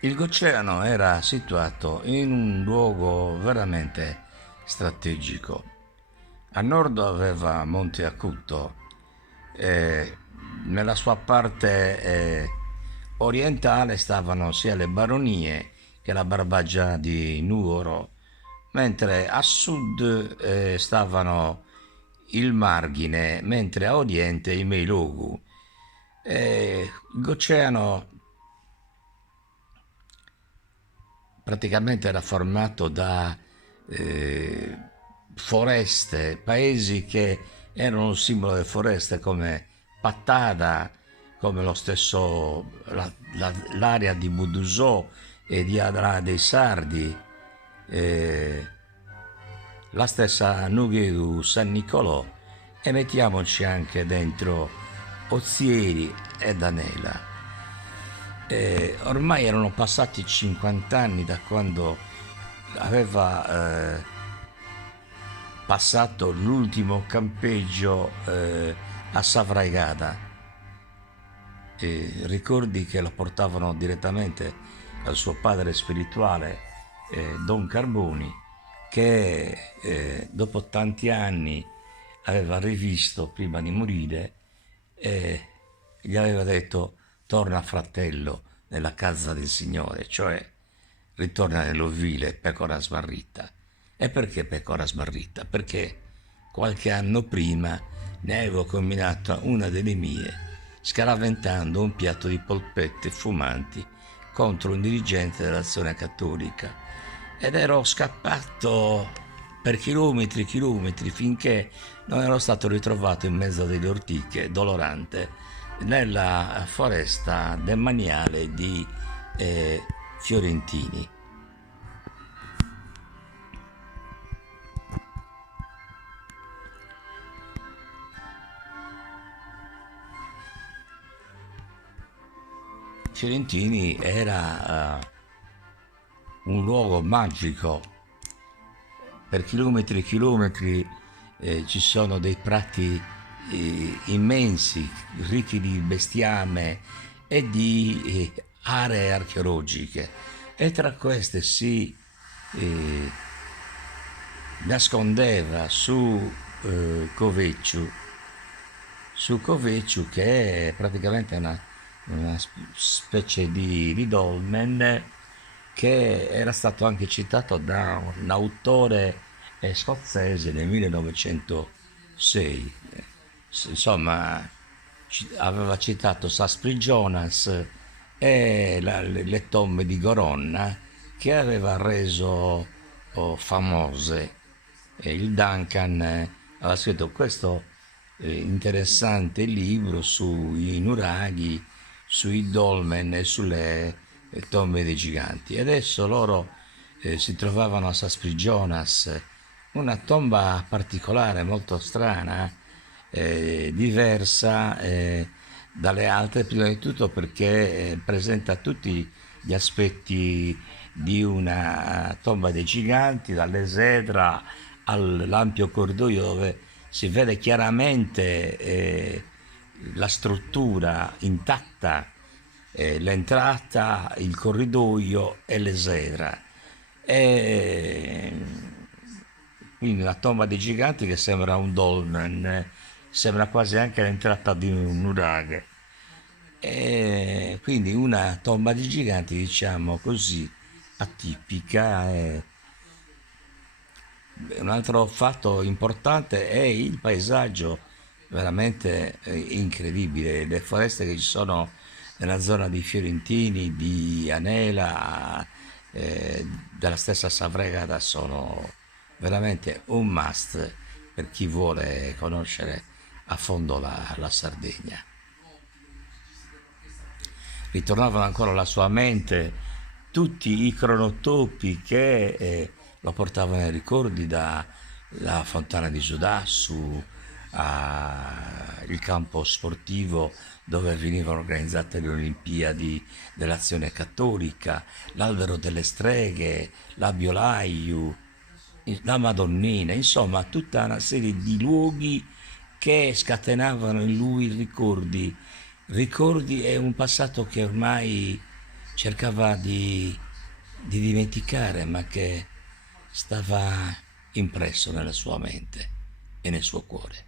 Il Gocceano era situato in un luogo veramente strategico. A nord aveva Monte Acuto e nella sua parte orientale stavano sia le baronie che la Barbagia di Nuoro, mentre a sud stavano il Marghine, mentre a oriente i Meilogu. Il Gocceano praticamente era formato da eh, foreste, paesi che erano un simbolo delle foreste come Pattada, come lo stesso l'area di Budusò e di Adra dei Sardi, eh, la stessa Nughedu San Nicolò e mettiamoci anche dentro Ozieri e Danela. Ormai erano passati 50 anni da quando aveva passato l'ultimo campeggio a Savraigada. Ricordi che lo portavano direttamente al suo padre spirituale, Don Carboni, che dopo tanti anni aveva rivisto prima di morire e gli aveva detto torna fratello nella casa del Signore, cioè ritorna nell'ovile pecora smarrita. E perché pecora smarrita? Perché qualche anno prima ne avevo combinata una delle mie, scaraventando un piatto di polpette fumanti contro un dirigente dell'Azione Cattolica ed ero scappato per chilometri e chilometri finché non ero stato ritrovato in mezzo a delle ortiche, dolorante, nella foresta demaniale di Fiorentini. Fiorentini era un luogo magico. Per chilometri e chilometri ci sono dei prati immensi, ricchi di bestiame e di aree archeologiche. E tra queste si eh, nascondeva Covecciu, su Covecciu che è praticamente una specie di dolmen che era stato anche citato da un autore scozzese nel 1906. Insomma, aveva citato Saspri Jonas e le tombe di Goronna che aveva reso famose. Il Duncan aveva scritto questo interessante libro sui nuraghi, sui dolmen e sulle tombe dei giganti. E adesso loro si trovavano a Saspri-Jonas, una tomba particolare, molto strana, diversa dalle altre, prima di tutto perché presenta tutti gli aspetti di una tomba dei giganti, dall'esedra all'ampio corridoio dove si vede chiaramente la struttura intatta, l'entrata, il corridoio e l'esedra. E quindi la tomba dei giganti che sembra un dolmen, sembra quasi anche l'entrata di un nuraghe. E quindi una tomba di giganti, diciamo così, atipica. Un altro fatto importante è il paesaggio veramente incredibile, le foreste che ci sono nella zona di Fiorentini, di Anela, della stessa Savregada sono veramente un must per chi vuole conoscere a fondo la Sardegna. Ritornavano ancora alla sua mente tutti i cronotopi che lo portavano ai ricordi dalla fontana di Giudassu al campo sportivo dove venivano organizzate le Olimpiadi dell'Azione Cattolica, l'Albero delle Streghe, la Biolaiu, la Madonnina, insomma tutta una serie di luoghi che scatenavano in lui ricordi. Ricordi è un passato che ormai cercava di dimenticare, ma che stava impresso nella sua mente e nel suo cuore.